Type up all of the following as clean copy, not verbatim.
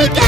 we go!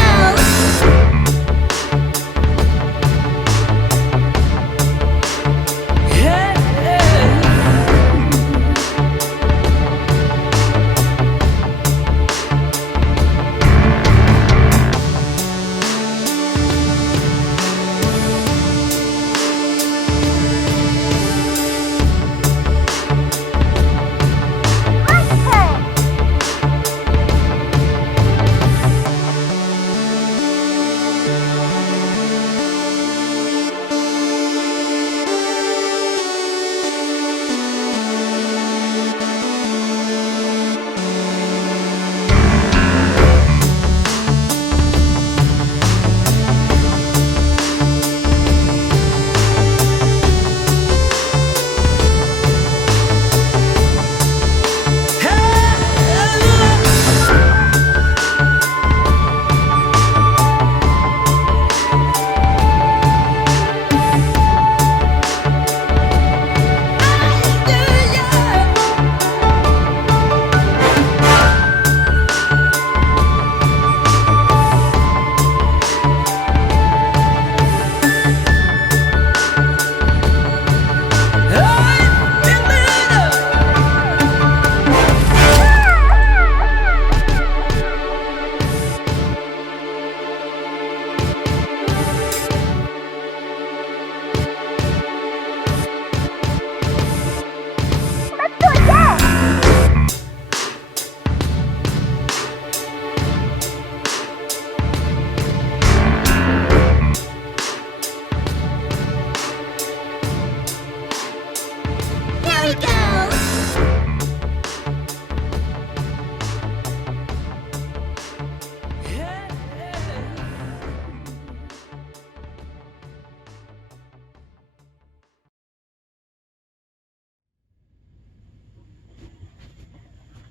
Here we go!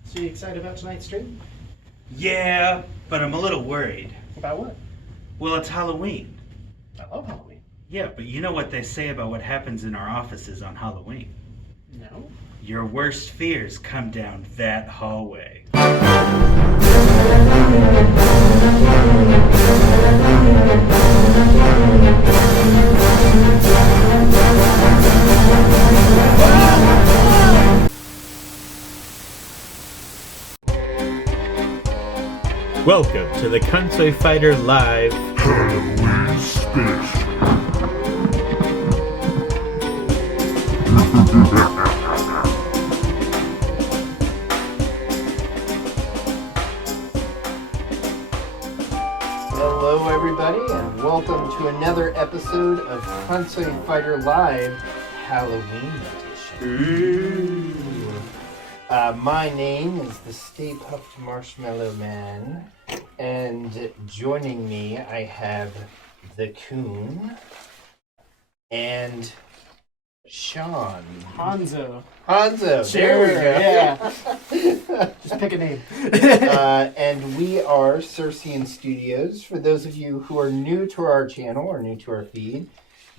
So you excited about tonight's stream? Yeah, but I'm a little worried. About what? Well, it's Halloween. I love Halloween. Yeah, but you know what they say about what happens in our offices on Halloween? No? Your worst fears come down that hallway. Welcome to the Konsui Fighter Live Halloween Special. Hello everybody and welcome to another episode of Konsui Fighter Live Halloween Edition. My name is the Stay Puft Marshmallow Man, and joining me I have the Coon and Sean. Hanzo. Hanzo, there we go. Yeah. Just pick a name. And we are Circean Studios. For those of you who are new to our channel or new to our feed,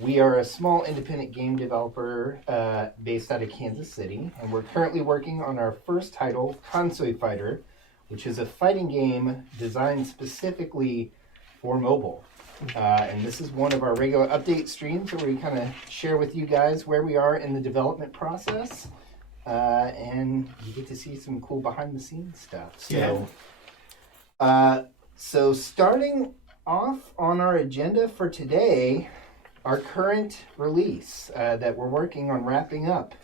we are a small independent game developer based out of Kansas City, and we're currently working on our first title, Konsui Fighter, which is a fighting game designed specifically for mobile. And this is one of our regular update streams where we kind of share with you guys where we are in the development process. And you get to see some cool behind the scenes stuff. So, so starting off on our agenda for today, our current release that we're working on wrapping up.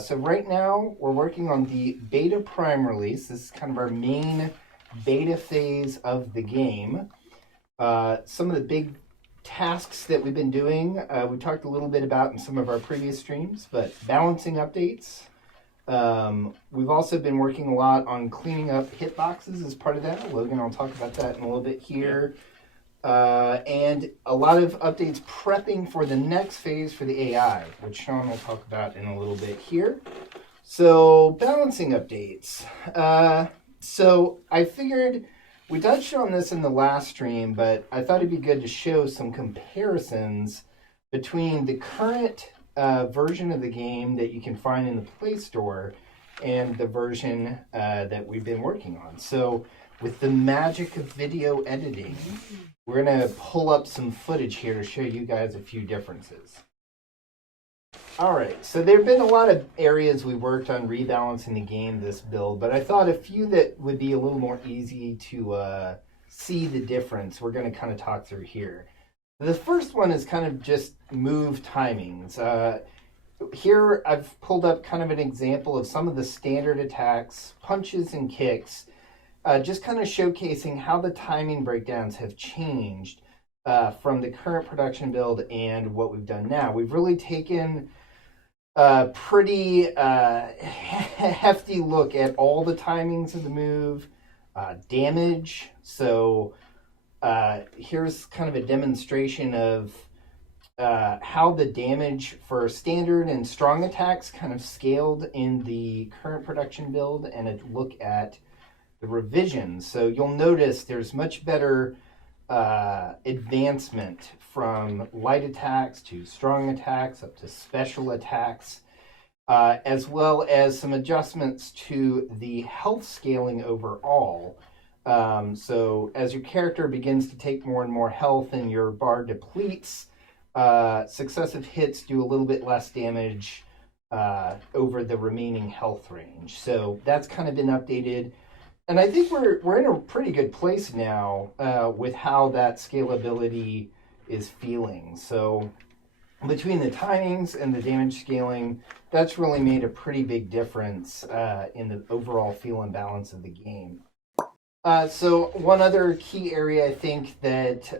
So right now we're working on the beta prime release. This is kind of our main beta phase of the game. Some of the big tasks that we've been doing, we talked a little bit about in some of our previous streams, but balancing updates. We've also been working a lot on cleaning up hitboxes as part of that. Logan will talk about that in a little bit here. And a lot of updates prepping for the next phase for the AI, which Sean will talk about in a little bit here. So, balancing updates. So I figured we touched on this in the last stream, but I thought it'd be good to show some comparisons between the current version of the game that you can find in the Play Store and the version that we've been working on. So with the magic of video editing, we're going to pull up some footage here to show you guys a few differences. All right, so there have been a lot of areas we worked on rebalancing the game this build, but I thought a few that would be a little more easy to see the difference we're going to kind of talk through here. The first one is kind of just move timings. Here I've pulled up kind of an example of some of the standard attacks, punches and kicks, just kind of showcasing how the timing breakdowns have changed from the current production build and what we've done now. We've really taken a pretty hefty look at all the timings of the move, damage. So here's kind of a demonstration of how the damage for standard and strong attacks kind of scaled in the current production build, and a look at the revisions. So you'll notice there's much better advancement from light attacks to strong attacks up to special attacks, as well as some adjustments to the health scaling overall. So as your character begins to take more and more health and your bar depletes, successive hits do a little bit less damage over the remaining health range. So that's kind of been updated. And I think we're in a pretty good place now with how that scalability is feeling. So between the timings and the damage scaling, that's really made a pretty big difference in the overall feel and balance of the game. So one other key area I think that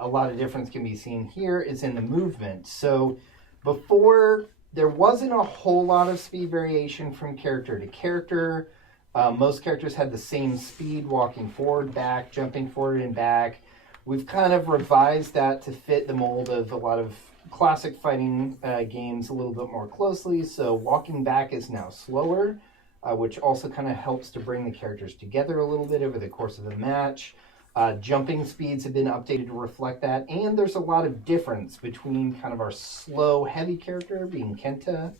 a lot of difference can be seen here is in the movement. So before, there wasn't a whole lot of speed variation from character to character. Most characters had the same speed, walking forward, back, jumping forward and back. We've kind of revised that to fit the mold of a lot of classic fighting games a little bit more closely. So walking back is now slower, which also kind of helps to bring the characters together a little bit over the course of the match. Jumping speeds have been updated to reflect that, and there's a lot of difference between kind of our slow, heavy character being Kenta,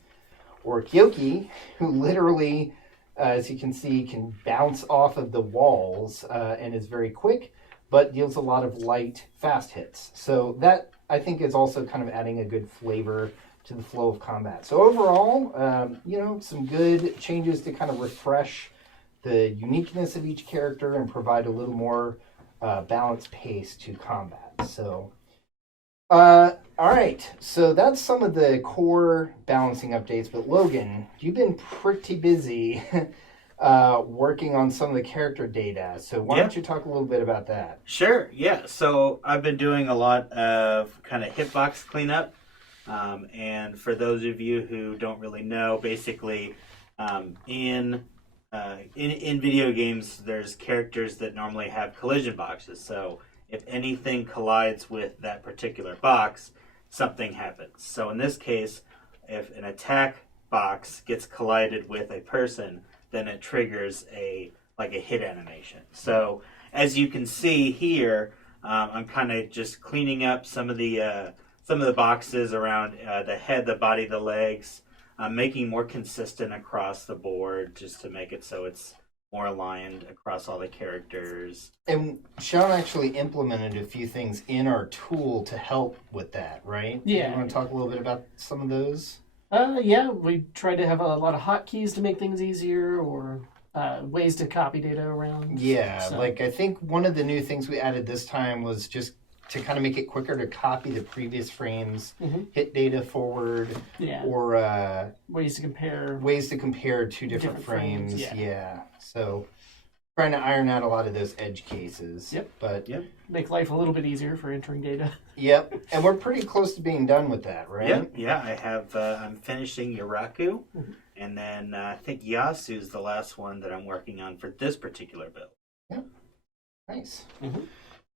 or Kyoki, who literally, as you can see, can bounce off of the walls and is very quick, but deals a lot of light, fast hits. So that, I think, is also kind of adding a good flavor to the flow of combat. So overall, some good changes to kind of refresh the uniqueness of each character and provide a little more balanced pace to combat. So, all right. So that's some of the core balancing updates. But Logan, you've been pretty busy working on some of the character data. So why don't you talk a little bit about that? Sure. Yeah. So I've been doing a lot of kind of hitbox cleanup. And for those of you who don't really know, basically, in video games, there's characters that normally have collision boxes. So if anything collides with that particular box, something happens. So in this case, if an attack box gets collided with a person, then it triggers a hit animation. So as you can see here, I'm kind of just cleaning up some of the boxes around the head, the body, the legs, making more consistent across the board just to make it so it's more aligned across all the characters. And Sean actually implemented a few things in our tool to help with that, right? Yeah. You want to talk a little bit about some of those? Yeah, we tried to have a lot of hotkeys to make things easier, or ways to copy data around. Yeah, So- I think one of the new things we added this time was just to kind of make it quicker to copy the previous frames, hit data forward, Yeah. or Ways to compare. ways to compare two different frames. yeah. So trying to iron out a lot of those edge cases. Yep. But Make life a little bit easier for entering data. Yep. And we're pretty close to being done with that, right? Yep. Yeah, I have. I'm finishing Yuraku, and then I think Yasu is the last one that I'm working on for this particular build. Yep. Nice.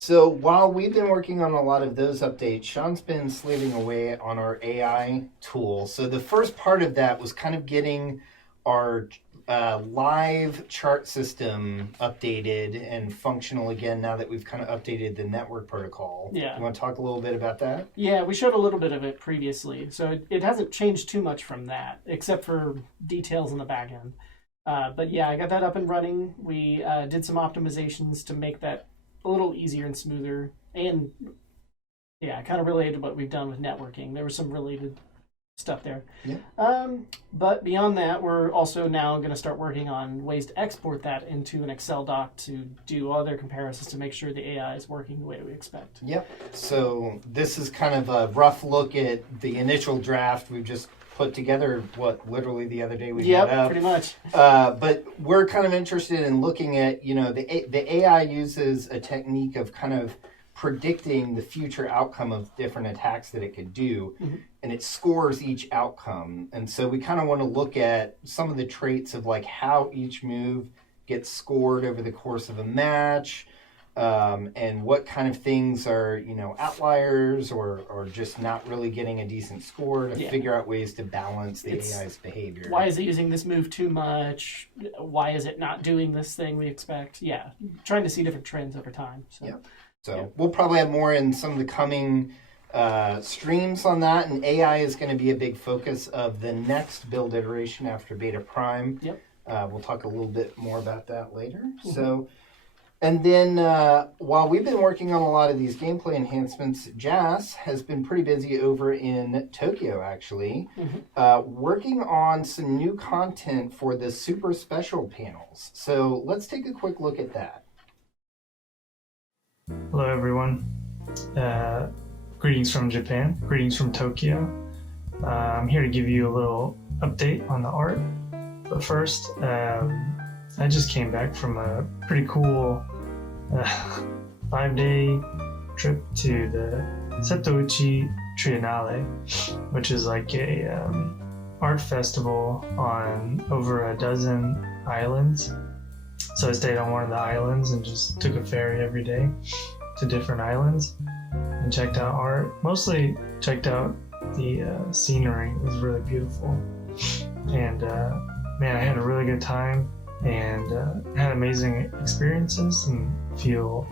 So while we've been working on a lot of those updates, Sean's been slaving away on our AI tool. So the first part of that was kind of getting our live chart system updated and functional again now that we've kind of updated the network protocol. Yeah. You want to talk a little bit about that? Yeah, we showed a little bit of it previously, so it hasn't changed too much from that, except for details in the back end. But yeah, I got that up and running. We did some optimizations to make that a little easier and smoother. And yeah, kind of related to what we've done with networking. There was some related stuff there. Yeah. But beyond that, we're also now going to start working on ways to export that into an Excel doc to do other comparisons to make sure the AI is working the way we expect. Yep. So this is kind of a rough look at the initial draft we've just put together, literally the other day we met up. Pretty much. But we're kind of interested in looking at, the AI uses a technique of kind of predicting the future outcome of different attacks that it could do, and it scores each outcome. And so we kind of want to look at some of the traits of like how each move gets scored over the course of a match, and what kind of things are, outliers or just not really getting a decent score to figure out ways to balance the AI's behavior. Why is it using this move too much? Why is it not doing this thing we expect? Yeah, trying to see different trends over time. So we'll probably have more in some of the coming streams on that, and AI is going to be a big focus of the next build iteration after Beta Prime. Yep. We'll talk a little bit more about that later. So. And then while we've been working on a lot of these gameplay enhancements, Jas has been pretty busy over in Tokyo, actually, working on some new content for the super special panels. So let's take a quick look at that. Hello, everyone. Greetings from Japan. Greetings from Tokyo. I'm here to give you a little update on the art. But first, I just came back from a pretty cool 5-day trip to the Setouchi Triennale, which is like a art festival on over a dozen islands. So I stayed on one of the islands and just took a ferry every day to different islands and checked out art. Mostly checked out the scenery. It was really beautiful. And man, I had a really good time and had amazing experiences and feel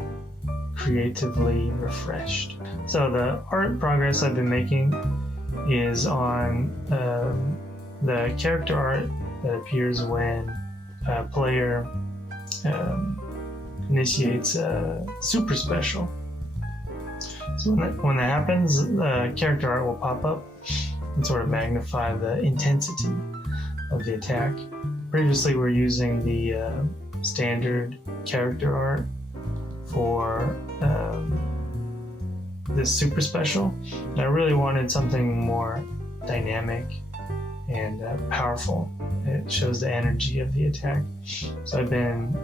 creatively refreshed. So the art progress I've been making is on the character art that appears when a player initiates a super special. So when that happens, the character art will pop up and sort of magnify the intensity of the attack. Previously, we're using the standard character art for this super special. And I really wanted something more dynamic and powerful. It shows the energy of the attack. So I've been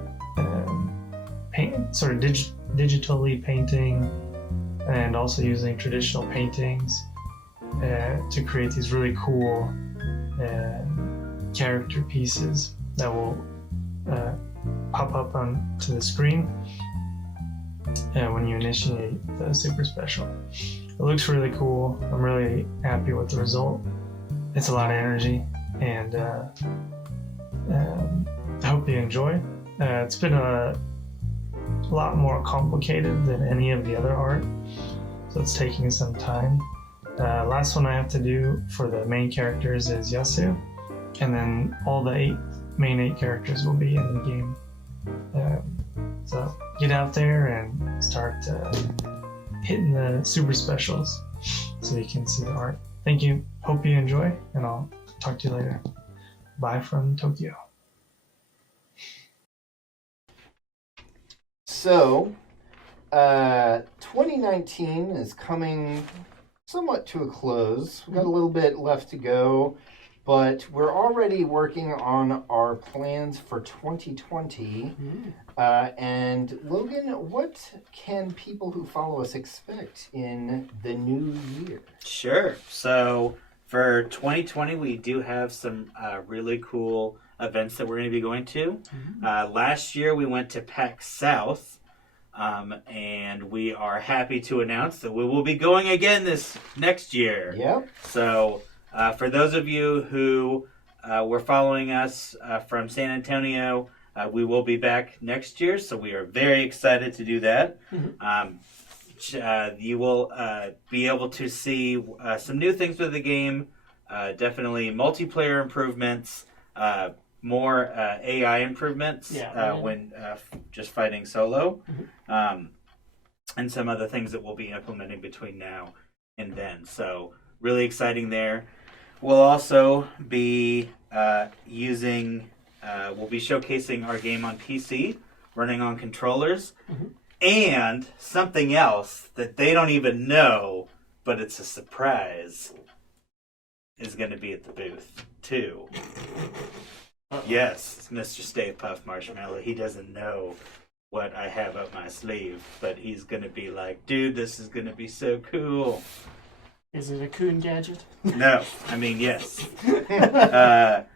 digitally painting and also using traditional paintings to create these really cool character pieces that will pop up onto the screen when you initiate the super special. It looks really cool. I'm really happy with the result. It's a lot of energy, and I hope you enjoy. It's been a lot more complicated than any of the other art, so it's taking some time. Last one I have to do for the main characters is Yasu, and then all the main eight characters will be in the game. So get out there and start hitting the super specials so you can see the art. Thank you. Hope you enjoy, and I'll talk to you later. Bye from Tokyo. So, 2019 is coming somewhat to a close. We've got a little bit left to go, but we're already working on our plans for 2020. And Logan, what can people who follow us expect in the new year? Sure. So for 2020, we do have some really cool events that we're going to be going to. Last year, we went to PAX South, and we are happy to announce that we will be going again this next year. Yep. So for those of you who were following us from San Antonio, we will be back next year, so we are very excited to do that. You will be able to see some new things with the game, definitely multiplayer improvements, more AI improvements when just fighting solo, and some other things that we'll be implementing between now and then. So really exciting there. We'll also be we'll be showcasing our game on PC, running on controllers, and something else that they don't even know, but it's a surprise, is going to be at the booth too. Yes, Mr. Stay Puft Marshmallow. He doesn't know what I have up my sleeve, but he's going to be like, dude, this is going to be so cool. Is it a Coon gadget? No, I mean, yes.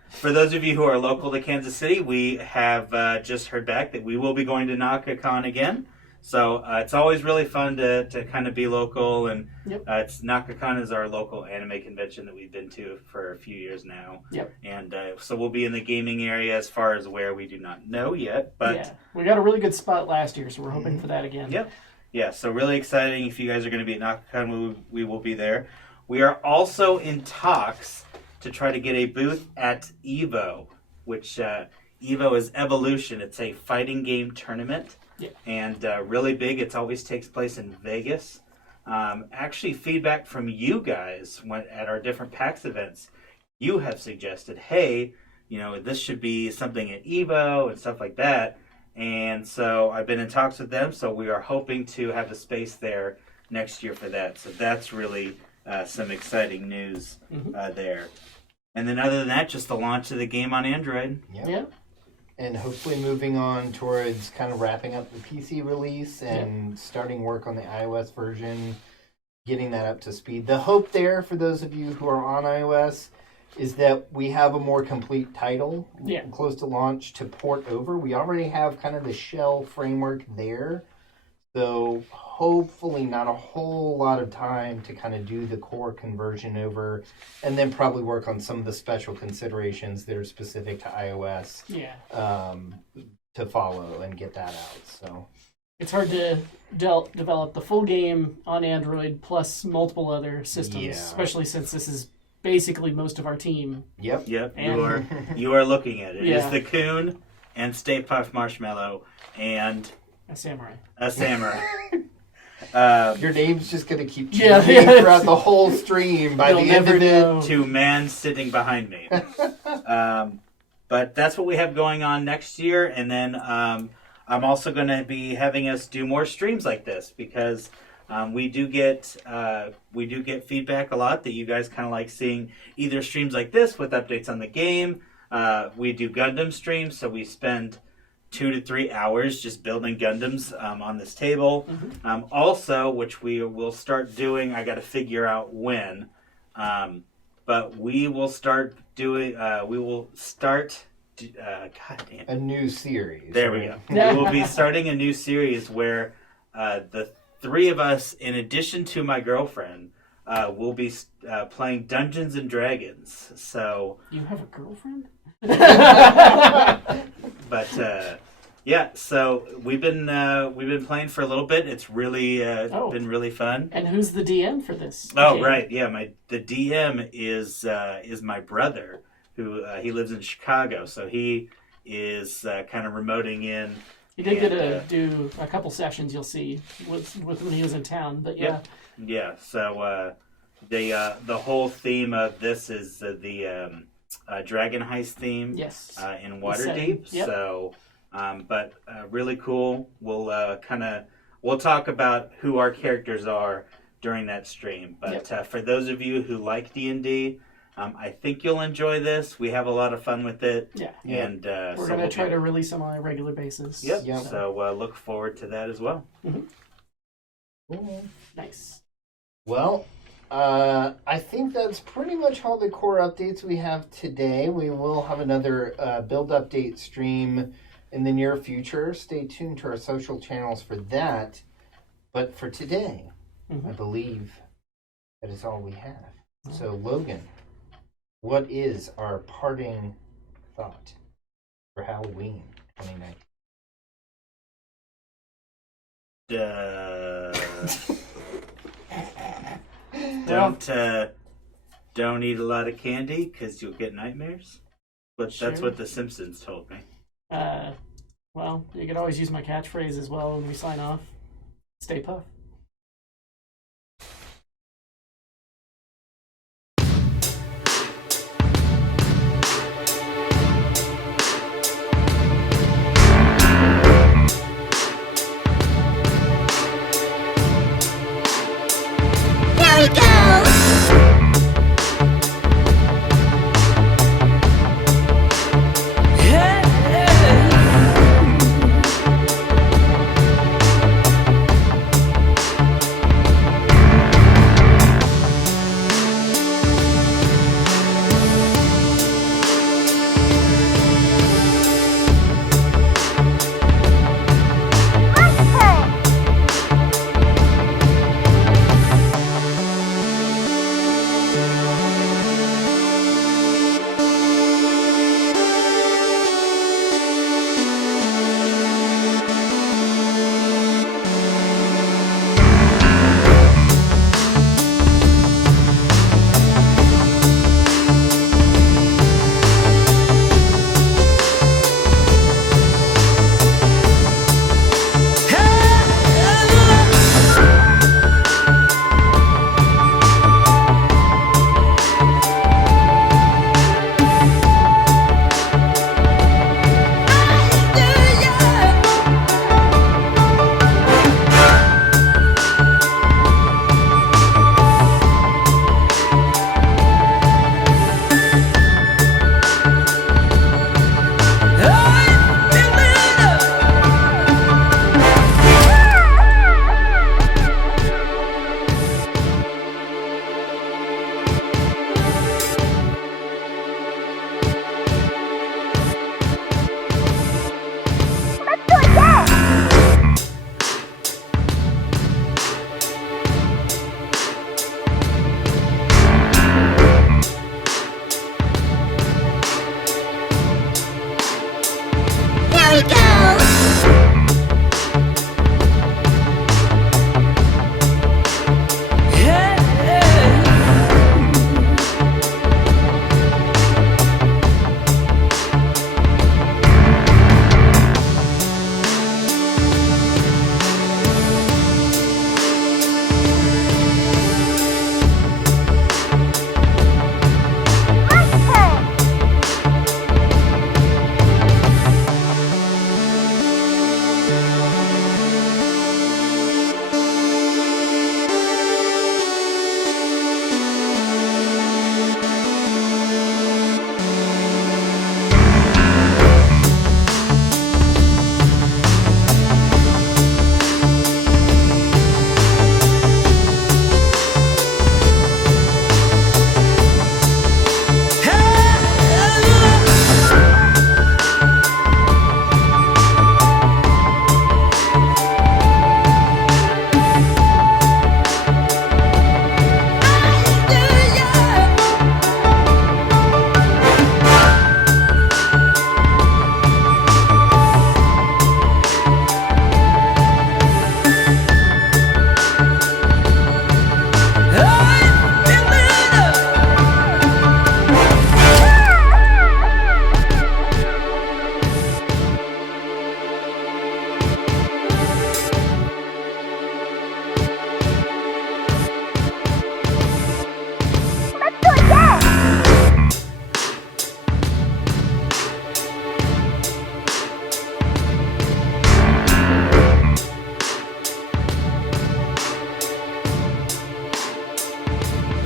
For those of you who are local to Kansas City, we have just heard back that we will be going to NakaCon again. So it's always really fun to kind of be local, and NakaCon is our local anime convention that we've been to for a few years now. Yep. And so we'll be in the gaming area. As far as where, we do not know yet, but we got a really good spot last year, so we're hoping for that again. Yep. Yeah, so really exciting. If you guys are going to be at NakaCon, we will be there. We are also in talks to try to get a booth at EVO, which EVO is Evolution. It's a fighting game tournament. Yeah. And really big. It always takes place in Vegas. Actually, feedback from you guys at our different PAX events, you have suggested, hey, this should be something at EVO and stuff like that. And so I've been in talks with them. So we are hoping to have a space there next year for that. So that's really some exciting news there. And then other than that, just the launch of the game on Android. Yeah. And hopefully moving on towards kind of wrapping up the PC release and starting work on the iOS version, getting that up to speed. The hope there, for those of you who are on iOS, is that we have a more complete title close to launch to port over. We already have kind of the shell framework there. So hopefully not a whole lot of time to kind of do the core conversion over, and then probably work on some of the special considerations that are specific to iOS to follow and get that out. So it's hard to develop the full game on Android plus multiple other systems, especially since this is basically most of our team. Yep. You are looking at it. It's the Coon and Stay Puft Marshmallow and a samurai. Your name's just going to keep changing throughout the whole stream by the end of it. To man sitting behind me. But that's what we have going on next year. And then I'm also going to be having us do more streams like this, because we do get feedback a lot that you guys kind of like seeing either streams like this with updates on the game. We do Gundam streams, so we spend 2 to 3 hours just building Gundams on this table. Also, which we will start doing, I got to figure out when, but we will start doing, a new series. There we go. We will be starting a new series where the three of us, in addition to my girlfriend, will be playing Dungeons and Dragons. So you have a girlfriend? But so we've been playing for a little bit. It's really been really fun. And who's the DM for this? Oh, right, yeah. The DM is my brother, who he lives in Chicago, so he is kind of remoting in. He did get to do a couple sessions. You'll see with when he was in town, but yeah. So the whole theme of this is the Dragon Heist theme. Yes. In Waterdeep. Yep. So, but really cool. We'll talk about who our characters are during that stream. But for those of you who like D&D, I think you'll enjoy this. We have a lot of fun with it. Yeah. And we're going to try to release them on a regular basis. Yep. So look forward to that as well. Cool. Nice. Well, I think that's pretty much all the core updates we have today. We will have another build update stream in the near future. Stay tuned to our social channels for that. But for today, I believe that is all we have. So, Logan, what is our parting thought for Halloween 2019? Don't eat a lot of candy because you'll get nightmares. But Sure. that's what The Simpsons told me. Well, you could always use my catchphrase as well when we sign off. Stay puff. Here we go! Here we go!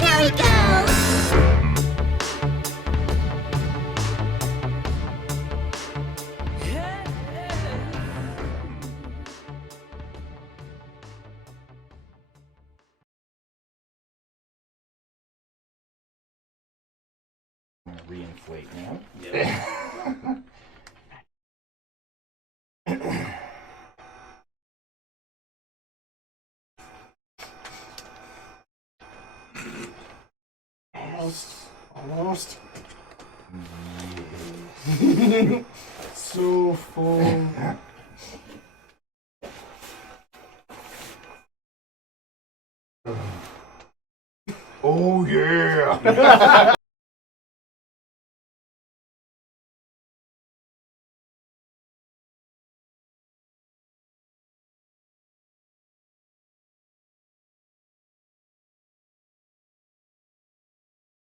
Here we go! I'm gonna reinflate now. Yep. Almost. So full. Oh yeah!